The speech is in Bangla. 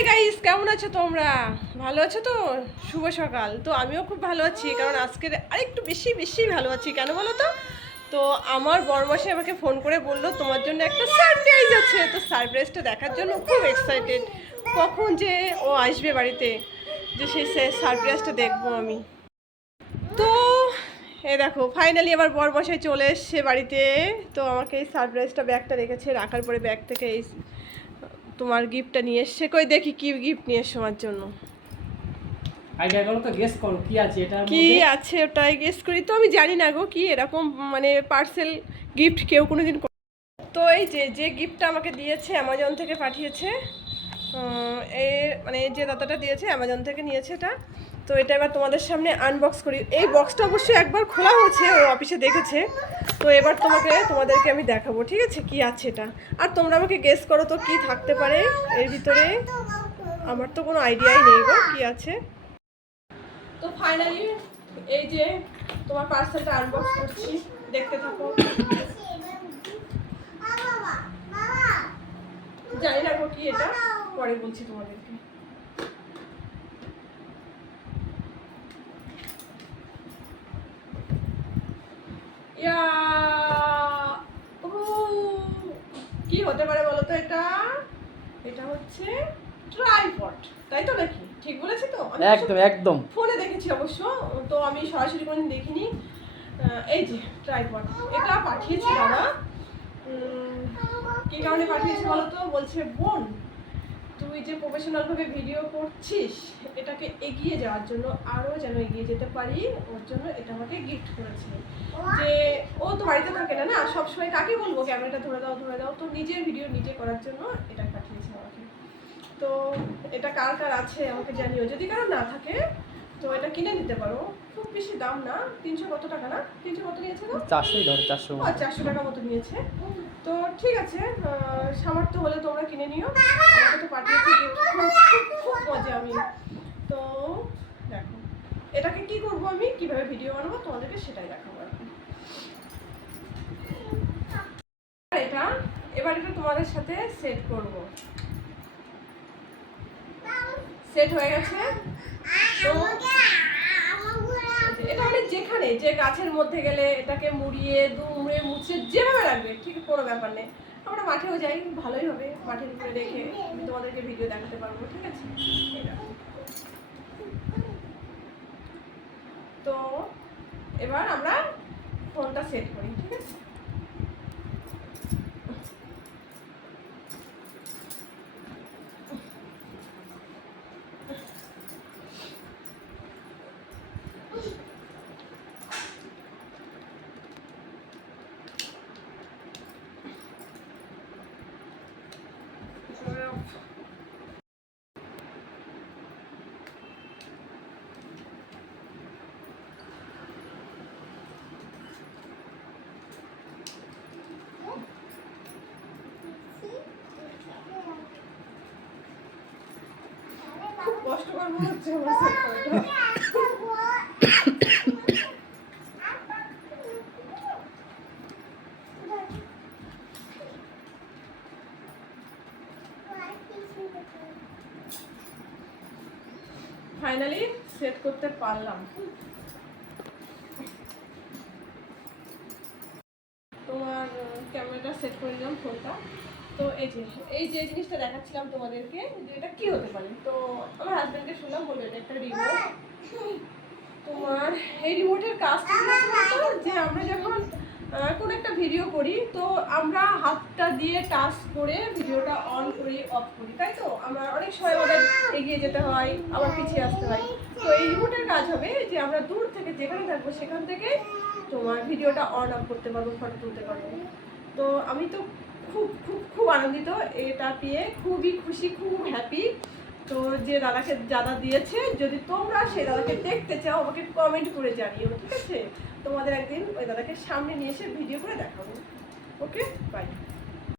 হাই গাইস কেমন আছো তোমরা? ভালো আছো তো? শুভ সকাল। তো আমিও খুব ভালো আছি, কারণ আজকের আরেকটু বেশি বেশি ভালো আছি। কেন বলো তো? তো আমার বরমাসে আমাকে ফোন করে বলল, তোমার জন্য একটা সারপ্রাইজ আছে। তো সারপ্রাইজটা দেখার জন্য খুব এক্সাইটেড কখন যে ও আসবে বাড়িতে, যে সেই সারপ্রাইজটা দেখব আমি। তো এ দেখো ফাইনালি আবার বর বসায় চলে এসছে বাড়িতে। তো আমাকে এই সারপ্রাইজটা ব্যাগটা রেখেছে, রাখার পরে ব্যাগ থেকে এই তোমার গিফটটা নিয়ে এসছে। কই দেখি কি গিফট নিয়ে এসছো আমার জন্য। আইডিয়া করো তো গেস করো কি আছে এটা কি আছে ওটাই গেস করি তো আমি জানি না গো কি এরকম মানে পার্সেল গিফট কেউ কোনোদিন তো এই যে যে গিফটটা আমাকে দিয়েছে অ্যামাজন থেকে পাঠিয়েছে এ মানে যে দাদাটা দিয়েছে অ্যামাজন থেকে নিয়েছে এটা। তো এটা এবার তোমাদের সামনে আনবক্স করি। এই বক্সটা অবশ্যই একবার খোলা হয়েছে ও অফিসে দেখেছে। তো এবার তোমাকে তোমাদেরকে আমি দেখাবো ঠিক আছে? কি আছে এটা? আর তোমরা আমাকে গেস করো তো কি থাকতে পারে এর ভিতরে? আমার তো কোনো আইডিয়াই নেই গো কি আছে? তো ফাইনালি এই যে তোমার পার্সেলটা আনবক্স করছি দেখতে থাকো। জানি না কি এটা? পরে বলছি তোমাদেরকে। ইয়া ও কি হতে পারে বলো তো এটা? এটা হচ্ছে ট্রাইপড তাই তো নাকি? ঠিক বলেছি তো? একদম একদম। ফোনে দেখেছি অবশ্য তো আমি সরাসরি কোনোদিন দেখিনি। এই যে ট্রাইপড এটা পাঠিয়েছে উম, কি কারণে পাঠিয়েছে বলো তো বলছে বোন তুই যে প্রফেশনাল ভাবে ভিডিও করছিস এটাকে এগিয়ে যাওয়ার জন্য আরও যেন এগিয়ে যেতে পারি ওর জন্য এটা আমাকে গিফট করেছে। যে ও তো বাড়িতে থাকে না না? সবসময় কাকে বলব? ক্যামেরাটা ধরে দাও ধরে দাও। তো নিজের ভিডিও নিজে করার জন্য এটা পাঠিয়েছে আমাকে। তো এটা কার কার আছে আমাকে জানিও। যদি কারও না থাকে তো এটা কিনে নিতে পারো। খুব বেশি দাম না তিনশো কত টাকা না? তিনশো কত নিয়েছে চারশোই ধরো চারশো। চারশো টাকা মতো নিয়েছে। তো ঠিক আছে সামর্থ্য হলে তোমরা কিনে নিও। আমাকে তো পাঠিয়েছে খুব মজা আমি। তো দেখো এটাকে কি করব আমি? কীভাবে ভিডিও বানাবো? তোমাদেরকে সেটাই দেখাবো আর। এটা এবার এটা তোমাদের সাথে সেট করব। সেট হয়ে গেছে। তো এটা মানে যেখানে যে গাছের মধ্যে গেলে এটাকে মুড়িয়ে দুমড়ে মুছে যেভাবে লাগবে, ঠিক কোনো ব্যাপার নেই আমরা মাঠেও যাই, ভালোই হবে মাঠের উপরে দেখে আমি তোমাদেরকে ভিডিও দেখাতে পারব, ঠিক আছে। তো, এবার আমরা ফোনটা সেট করি, ঠিক আছে খুব কষ্টকর হচ্ছে। ফাইনালি সেট করতে পারলাম তোমার ক্যামেরাটা সেট করে নিলাম ফোনটা তো এই যে এই যে জিনিসটা দেখাচ্ছিলাম তোমাদেরকে, যে এটা কি হতে পারে? তো আমার হাজব্যান্ডকে শুনলাম, বলল এটা একটা রিমোট তোমার এই রিমোটের কাজটা যে আমরা যখন কোনো একটা ভিডিও করি, তো আমরা হাতটা দিয়ে টাচ করে ভিডিওটা অন করি অফ করি, তাই তো? আমরা অনেক সময় আমাদের এগিয়ে যেতে হয়, আবার পিছিয়ে আসতে হয়। তো এই রিমোটের কাজ হবে যে আমরা দূর থেকে যেখানে থাকব, সেখান থেকে তোমার ভিডিওটা অন অফ করতে পারব ফটো তুলতে পারব। তো আমি তো খুব খুব খুব আনন্দিত এটা পেয়ে। খুবই খুশি, খুব হ্যাপি তো যে দাদাকে, দাদা দিয়েছে, যদি তোমরা সেই দাদাকে দেখতে চাও, আমাকে কমেন্ট করে জানিও, ঠিক আছে? তোমাদের একদিন ওই দাদাকে সামনে নিয়ে এসে ভিডিও করে দেখাবো। Okay bye